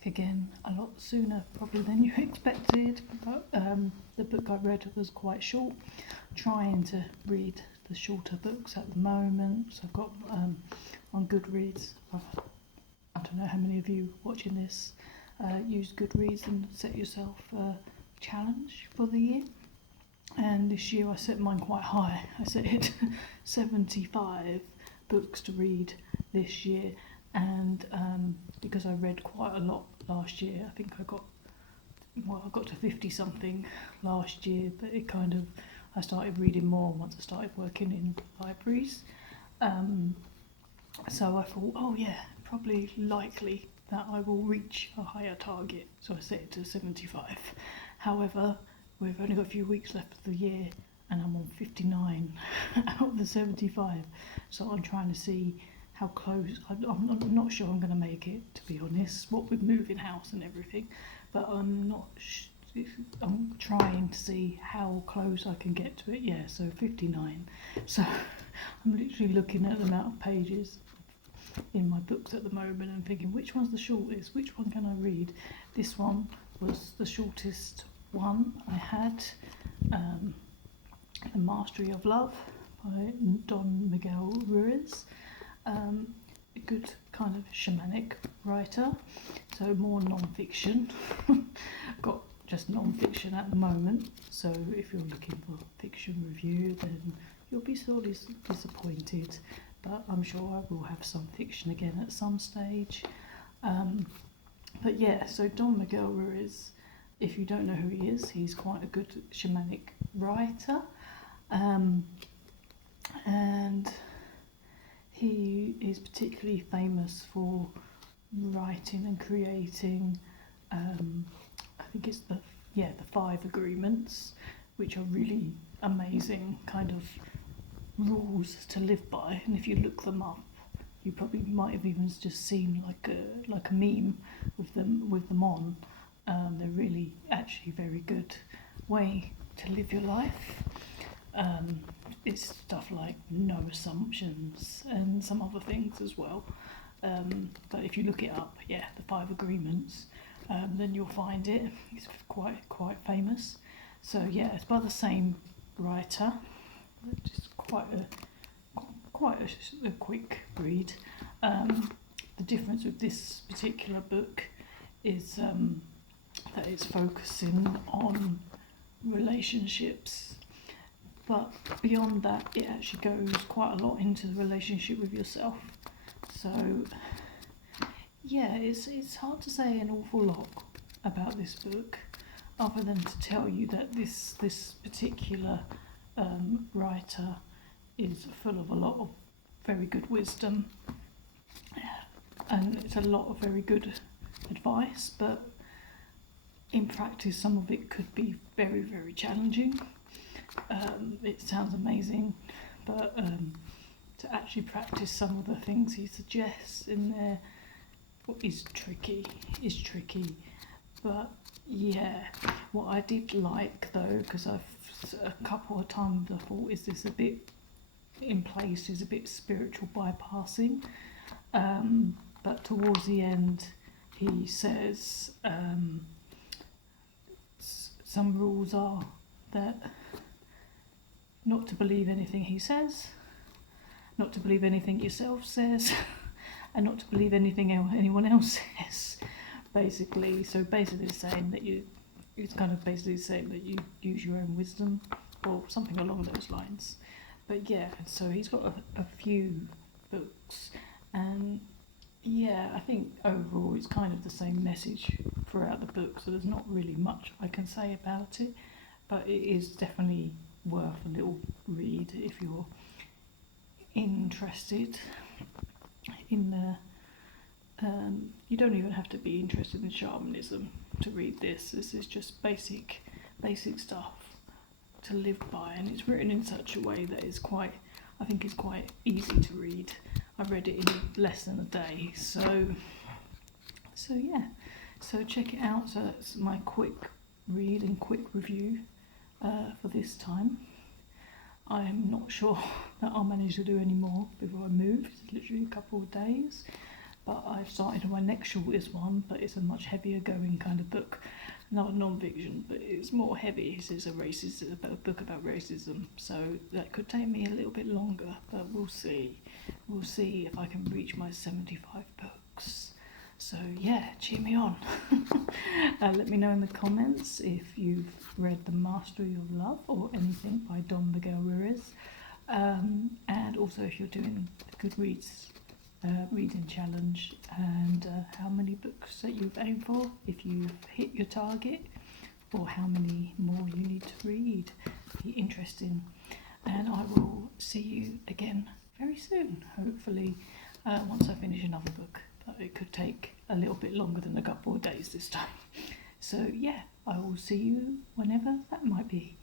back again a lot sooner probably than you expected, but the book I read was quite short. Trying to read the shorter books at the moment, so I've got on Goodreads. I don't know how many of you watching this use Goodreads and set yourself a challenge for the year. And this year I set mine quite high. I set it 75 books to read this year, and because I read quite a lot last year, I think I got to 50 something last year, but I started reading more once I started working in libraries. So I thought, oh yeah, probably likely that I will reach a higher target, so I set it to 75. However, we've only got a few weeks left of the year and I'm on 59 out of the 75, so I'm trying to see how close. I'm not sure I'm going to make it, to be honest, what with moving house and everything, but I'm trying to see how close I can get to it. Yeah, so 59. So I'm literally looking at the amount of pages in my books at the moment and thinking, which one's the shortest, which one can I read? This one was the shortest one I had, The Mastery of Love by Don Miguel Ruiz, a good kind of shamanic writer, so more non-fiction. Got just non-fiction at the moment, so if you're looking for fiction review then you'll be sorely disappointed, but I'm sure I will have some fiction again at some stage. But yeah, so Don Miguel Ruiz, if you don't know who he is, he's quite a good shamanic writer, and he is particularly famous for writing and creating, I think it's the 5 agreements, which are really amazing kind of rules to live by. And if you look them up, you probably might have even just seen like a meme with them on. They're really actually very good way to live your life. It's stuff like no assumptions and some other things as well. But if you look it up, the 5 agreements, then you'll find it. It's quite famous. So yeah, it's by the same writer. Just quite a quick read. The difference with this particular book is that it's focusing on relationships, but beyond that it actually goes quite a lot into the relationship with yourself. So yeah, it's hard to say an awful lot about this book, other than to tell you that this particular writer is full of a lot of very good wisdom, and it's a lot of very good advice, but in practice some of it could be very, very challenging. It sounds amazing, but to actually practice some of the things he suggests in there is tricky. But yeah, what I did like though, because I've a couple of times I thought, is this a bit in place, is a bit spiritual bypassing, but towards the end he says some rules are that not to believe anything he says, not to believe anything yourself says, and not to believe anything anyone else says, basically. So basically saying that it's kind of basically saying that you use your own wisdom or something along those lines. But yeah, so he's got a few books, and yeah, I think overall it's kind of the same message throughout the book, so there's not really much I can say about it, but it is definitely worth a little read if you're interested in you don't even have to be interested in shamanism to read this. This is just basic stuff to live by, and it's written in such a way that I think it's quite easy to read. I read it in less than a day, so yeah, so check it out. So that's my quick read and quick review for this time. I'm not sure that I'll manage to do any more before I move. It's literally a couple of days, but I've started on my next shortest one, but it's a much heavier going kind of book. Not non-fiction, but it's more heavy. It's a book about racism, so that could take me a little bit longer, but we'll see. We'll see if I can reach my 75 books. So yeah, cheer me on. Let me know in the comments if you've read The Mastery of Love or anything by Don Miguel Ruiz, and also if you're doing a Goodreads reading challenge, and how many books that you've aimed for, if you've hit your target, or how many more you need to read. Be interesting. And I will see you again very soon, hopefully, once I finish another book. But it could take a little bit longer than a couple of days this time. So yeah, I will see you whenever that might be.